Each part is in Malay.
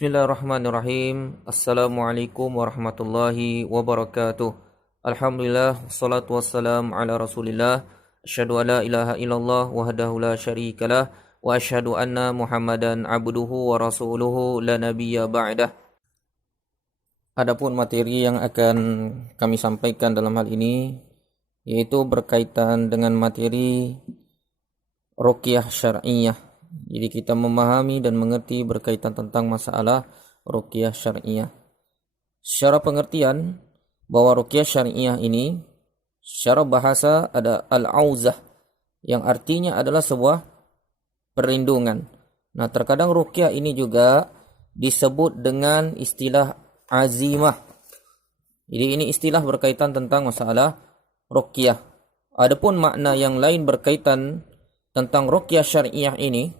Bismillahirrahmanirrahim. Assalamualaikum warahmatullahi wabarakatuh. Alhamdulillah, wassalatu wassalam ala rasulillah. Asyhadu an la ilaha illallah wahdahu la syarikalah. Wa asyhadu anna muhammadan abduhu wa rasuluhu la nabiyya ba'dah. Adapun materi yang akan kami sampaikan dalam hal ini yaitu berkaitan dengan materi ruqyah syar'iyyah. Jadi kita memahami dan mengerti berkaitan tentang masalah ruqyah syar'iyyah. Secara pengertian bahwa ruqyah syar'iyyah ini secara bahasa ada al-auzah yang artinya adalah sebuah perlindungan. Nah, terkadang ruqyah ini juga disebut dengan istilah azimah. Jadi ini istilah berkaitan tentang masalah ruqyah. Adapun makna yang lain berkaitan tentang ruqyah syar'iyyah ini,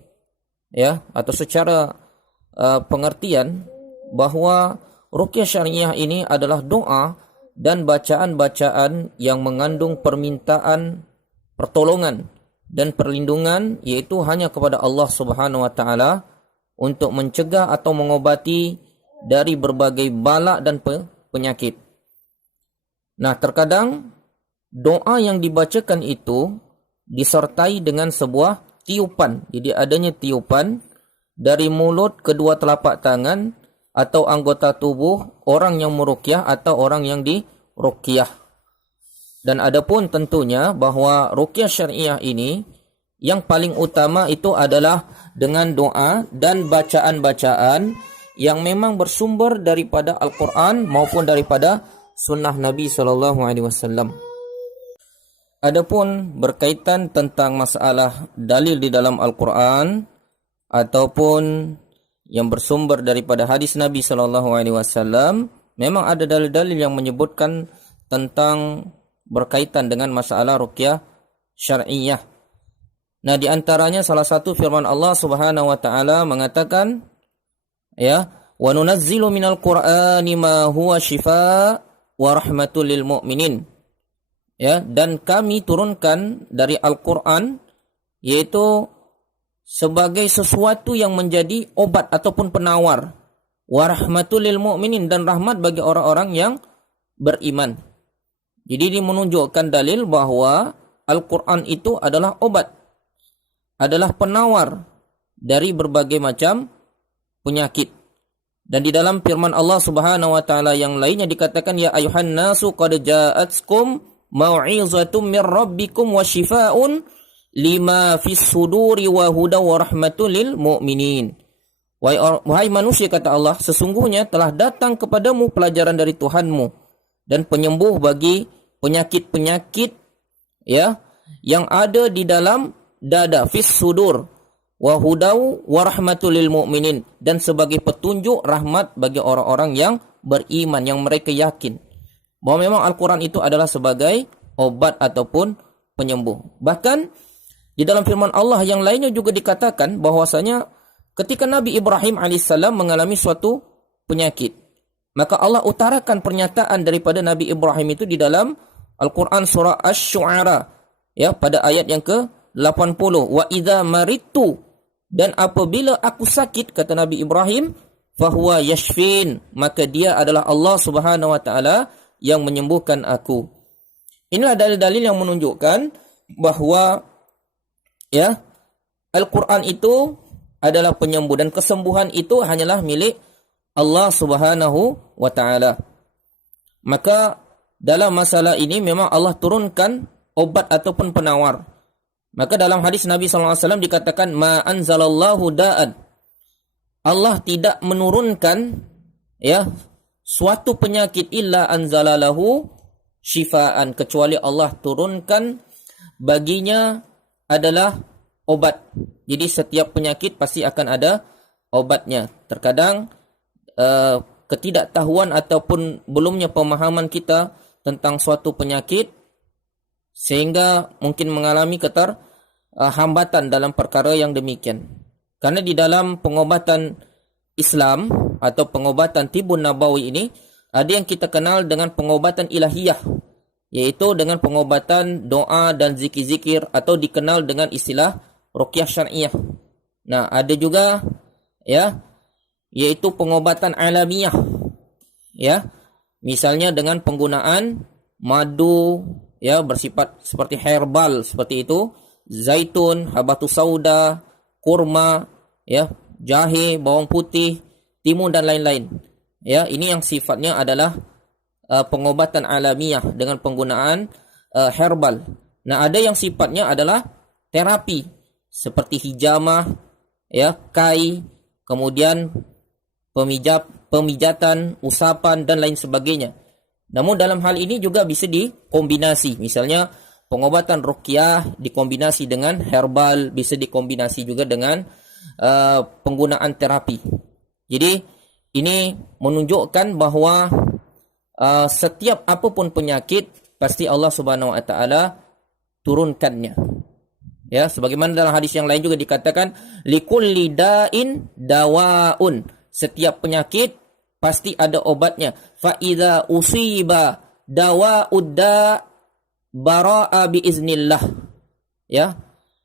ya, atau secara pengertian bahwa ruqyah syar'iyyah ini adalah doa dan bacaan-bacaan yang mengandung permintaan pertolongan dan perlindungan, yaitu hanya kepada Allah Subhanahu wa taala untuk mencegah atau mengobati dari berbagai bala dan penyakit. Nah, terkadang doa yang dibacakan itu disertai dengan sebuah tiupan. Jadi adanya tiupan dari mulut, kedua telapak tangan atau anggota tubuh orang yang meruqyah atau orang yang diruqyah. Dan adapun tentunya bahwa ruqyah syar'iyyah ini yang paling utama itu adalah dengan doa dan bacaan-bacaan yang memang bersumber daripada Al-Quran maupun daripada sunnah Nabi SAW. Adapun berkaitan tentang masalah dalil di dalam Al-Quran ataupun yang bersumber daripada hadis Nabi SAW, memang ada dalil-dalil yang menyebutkan tentang berkaitan dengan masalah ruqyah syar'iyyah. Nah, di antaranya salah satu firman Allah Subhanahu wa taala mengatakan, ya, wa nunazzilu minal Qur'ani ma huwa shifaa wa rahmatul lil mu'minin. Ya, dan kami turunkan dari Al-Quran yaitu sebagai sesuatu yang menjadi obat ataupun penawar, wa rahmatul lil mu'minin, dan rahmat bagi orang-orang yang beriman. Jadi ini menunjukkan dalil bahwa Al-Quran itu adalah obat, adalah penawar dari berbagai macam penyakit. Dan di dalam firman Allah Subhanahu wa taala yang lainnya dikatakan, ya ayuhan nasu qad ja'atskum mau'izatum mir rabbikum wa shifaa'un lima fis suduri wa hudaw wa rahmatul lil mu'minin. Wahai manusia, kata Allah, sesungguhnya telah datang kepadamu pelajaran dari Tuhanmu dan penyembuh bagi penyakit-penyakit, ya, yang ada di dalam dada, fis sudur, wa hudaw wa rahmatul lil mu'minin, dan sebagai petunjuk rahmat bagi orang-orang yang beriman, yang mereka yakin bahwa memang Al-Quran itu adalah sebagai obat ataupun penyembuh. Bahkan di dalam firman Allah yang lainnya juga dikatakan bahwasanya ketika Nabi Ibrahim alaihissalam mengalami suatu penyakit, maka Allah utarakan pernyataan daripada Nabi Ibrahim itu di dalam Al-Quran surah Asy-Syu'ara, ya, pada ayat yang ke-80. Wa idza maridtu, dan apabila aku sakit, kata Nabi Ibrahim, fahuwa yashfin, maka dia adalah Allah Subhanahu wa taala yang menyembuhkan aku. Inilah dalil-dalil yang menunjukkan bahwa, ya, Al-Quran itu adalah penyembuh dan kesembuhan itu hanyalah milik Allah Subhanahu wa taala. Maka dalam masalah ini memang Allah turunkan obat ataupun penawar. Maka dalam hadis Nabi SAW dikatakan, ma anzalallahu da'an, Allah tidak menurunkan, ya, suatu penyakit illa anzalalahu syifaan, kecuali Allah turunkan baginya adalah obat. Jadi setiap penyakit pasti akan ada obatnya. Terkadang ketidaktahuan ataupun belumnya pemahaman kita tentang suatu penyakit sehingga mungkin mengalami hambatan dalam perkara yang demikian. Karena di dalam pengobatan Islam atau pengobatan tibun nabawi ini ada yang kita kenal dengan pengobatan ilahiyah, yaitu dengan pengobatan doa dan zikir-zikir atau dikenal dengan istilah ruqyah syar'iyyah. Nah, ada juga, ya, yaitu pengobatan alamiah, ya. Misalnya dengan penggunaan madu, ya, bersifat seperti herbal seperti itu, zaitun, habatus sauda, kurma, ya, jahe, bawang putih, timun dan lain-lain. Ya, ini yang sifatnya adalah pengobatan alamiah dengan penggunaan herbal. Nah, ada yang sifatnya adalah terapi seperti hijamah, ya, kai, kemudian pemijatan, usapan dan lain sebagainya. Namun dalam hal ini juga bisa dikombinasi. Misalnya pengobatan ruqyah dikombinasi dengan herbal, bisa dikombinasi juga dengan penggunaan terapi. Jadi ini menunjukkan bahwa setiap apapun penyakit pasti Allah Subhanahu wa taala turunkannya. Ya, sebagaimana dalam hadis yang lain juga dikatakan likulli da'in dawaun. Setiap penyakit pasti ada obatnya. Fa idza usiba dawa'ud da bara'a biiznillah. Ya.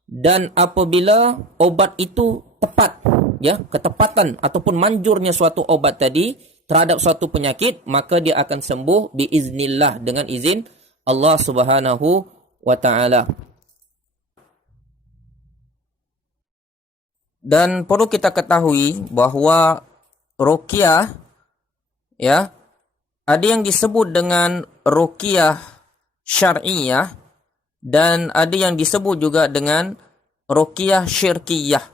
Dan apabila obat itu tepat, ya, ketepatan ataupun manjurnya suatu obat tadi terhadap suatu penyakit, maka dia akan sembuh biiznillah, dengan izin Allah Subhanahu wa taala. Dan perlu kita ketahui bahwa ruqyah, ya, ada yang disebut dengan ruqyah syar'iyah dan ada yang disebut juga dengan ruqyah syirkiyah.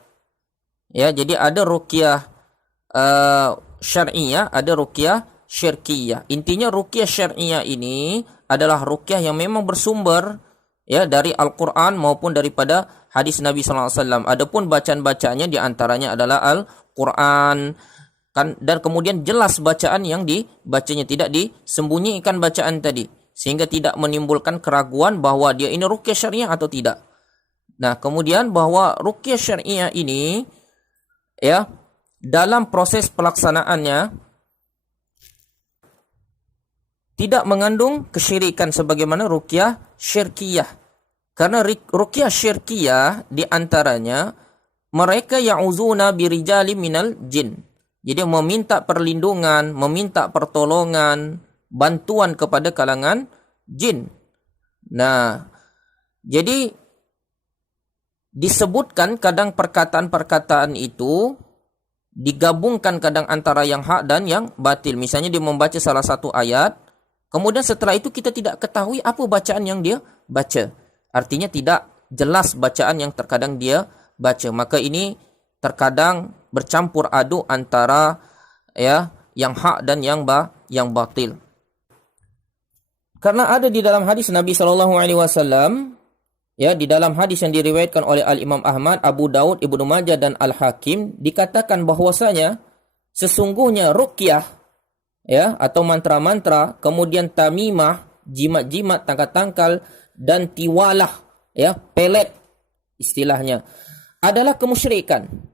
Ya, jadi ada ruqyah syar'iyah, ada ruqyah syirkiyah. Intinya ruqyah syar'iyah ini adalah ruqyah yang memang bersumber, ya, dari Al-Qur'an maupun daripada hadis Nabi sallallahu alaihi wasallam. Adapun bacaan-bacaannya di antaranya adalah Al-Qur'an, kan, dan kemudian jelas bacaan yang dibacanya, tidak disembunyikan bacaan tadi sehingga tidak menimbulkan keraguan bahwa dia ini ruqyah syariah atau tidak. Nah, kemudian bahwa ruqyah syariah ini, ya, dalam proses pelaksanaannya tidak mengandung kesyirikan sebagaimana ruqyah syirkiyah. Karena ruqyah syirkiyah di antaranya mereka ya'uzuna birijali minal jin. Jadi meminta perlindungan, meminta pertolongan, bantuan kepada kalangan jin. Nah, jadi disebutkan kadang perkataan-perkataan itu digabungkan kadang antara yang hak dan yang batil. Misalnya dia membaca salah satu ayat, kemudian setelah itu kita tidak ketahui apa bacaan yang dia baca. Artinya tidak jelas bacaan yang terkadang dia baca. Maka ini terkadang bercampur aduk antara, ya, yang hak dan yang batil. Karena ada di dalam hadis Nabi sallallahu alaihi wasallam, ya, di dalam hadis yang diriwayatkan oleh Al-Imam Ahmad, Abu Daud, Ibnu Majah dan Al-Hakim, dikatakan bahwasanya sesungguhnya ruqyah, ya, atau mantra-mantra, kemudian tamimah, jimat-jimat, tangkal-tangkal dan tiwalah, ya, pelet istilahnya, adalah kemusyrikan.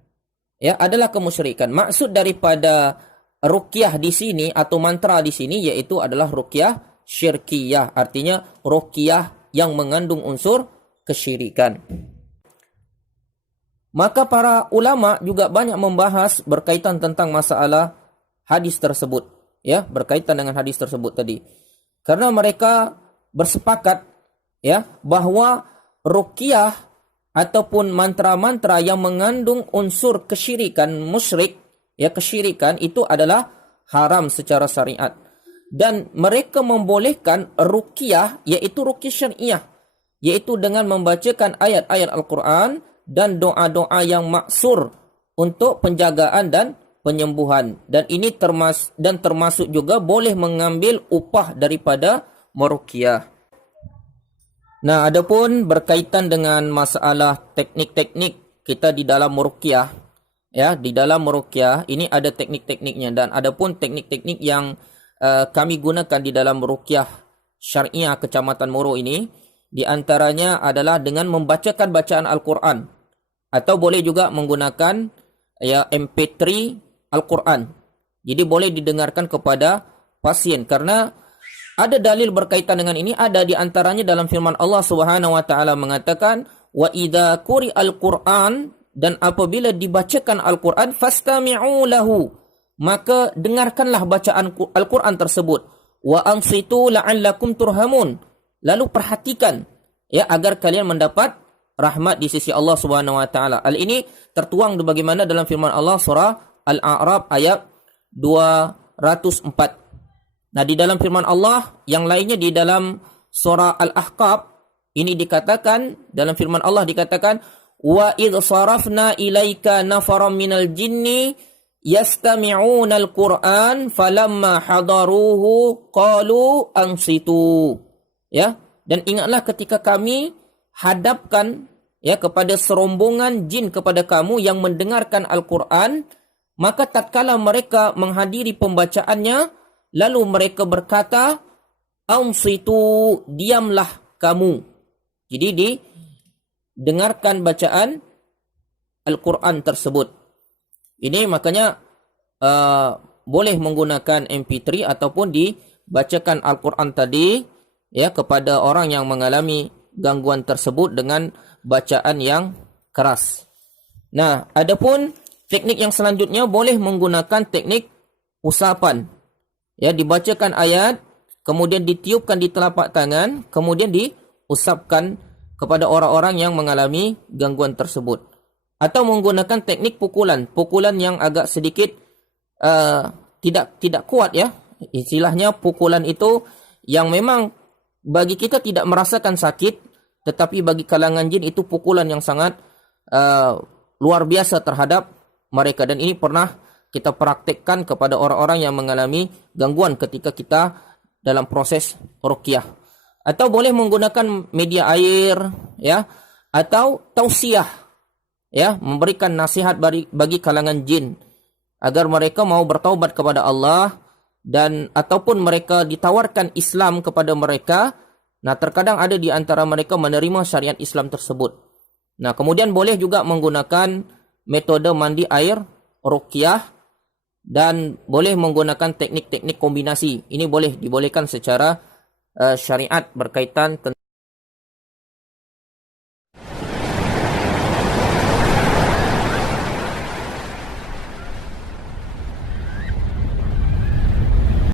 Ya, adalah kemusyrikan. Maksud daripada ruqyah di sini atau mantra di sini yaitu adalah ruqyah syirkiyah, artinya ruqyah yang mengandung unsur kesyirikan. Maka para ulama juga banyak membahas berkaitan tentang masalah hadis tersebut, ya, berkaitan dengan hadis tersebut tadi. Karena mereka bersepakat, ya, bahwa ruqyah ataupun mantra-mantra yang mengandung unsur kesyirikan, musyrik, ya, kesyirikan itu adalah haram secara syariat. Dan mereka membolehkan ruqyah, yaitu ruqyah syariah, yaitu dengan membacakan ayat-ayat Al-Quran dan doa-doa yang maksur untuk penjagaan dan penyembuhan. Dan ini termasuk juga boleh mengambil upah daripada meruqyah. Nah, adapun berkaitan dengan masalah teknik-teknik kita di dalam meruqyah, ya, di dalam meruqyah ini ada teknik-tekniknya, dan adapun teknik-teknik yang kami gunakan di dalam meruqyah syariah Kecamatan Moro ini, di antaranya adalah dengan membacakan bacaan Al-Quran, atau boleh juga menggunakan, ya, MP3 Al-Quran. Jadi boleh didengarkan kepada pasien, karena ada dalil berkaitan dengan ini. Ada di antaranya dalam firman Allah Subhanahu wa taala mengatakan, wa idza quri'al Qur'an, dan apabila dibacakan Al-Quran, fastami'u lahu, maka dengarkanlah bacaan Al-Quran tersebut. Wa ansitu la'allakum turhamun. Lalu perhatikan ya agar kalian mendapat rahmat di sisi Allah Subhanahu wa taala. Hal ini tertuang bagaimana dalam firman Allah surah Al-A'raf ayat 204. Nah, di dalam firman Allah yang lainnya di dalam surah Al-Ahqaf ini dikatakan, dalam firman Allah dikatakan, wa idh sarafna ilaika nafaram minal jinni yastami'una al-Qur'an falamma hadaruhu qalu ansitu. Ya, dan ingatlah ketika kami hadapkan ya kepada serombongan jin kepada kamu yang mendengarkan Al-Quran, maka tatkala mereka menghadiri pembacaannya, lalu mereka berkata, ansitu, diamlah kamu. Jadi didengarkan bacaan Al-Quran tersebut. Ini makanya boleh menggunakan MP3 ataupun dibacakan Al-Quran tadi ya kepada orang yang mengalami gangguan tersebut dengan bacaan yang keras. Nah, adapun teknik yang selanjutnya boleh menggunakan teknik usapan. Ya, dibacakan ayat, kemudian ditiupkan di telapak tangan, kemudian diusapkan kepada orang-orang yang mengalami gangguan tersebut. Atau menggunakan teknik pukulan yang agak sedikit tidak kuat ya. Istilahnya pukulan itu yang memang bagi kita tidak merasakan sakit, tetapi bagi kalangan jin itu pukulan yang sangat luar biasa terhadap mereka. Dan ini pernah kita praktekkan kepada orang-orang yang mengalami gangguan ketika kita dalam proses ruqyah. Atau boleh menggunakan media air ya, atau tausiah ya, memberikan nasihat bagi kalangan jin agar mereka mau bertaubat kepada Allah, dan ataupun mereka ditawarkan Islam kepada mereka. Nah, terkadang ada di antara mereka menerima syariat Islam tersebut. Nah, kemudian boleh juga menggunakan metode mandi air ruqyah, dan boleh menggunakan teknik-teknik kombinasi. Ini dibolehkan secara syariat berkaitan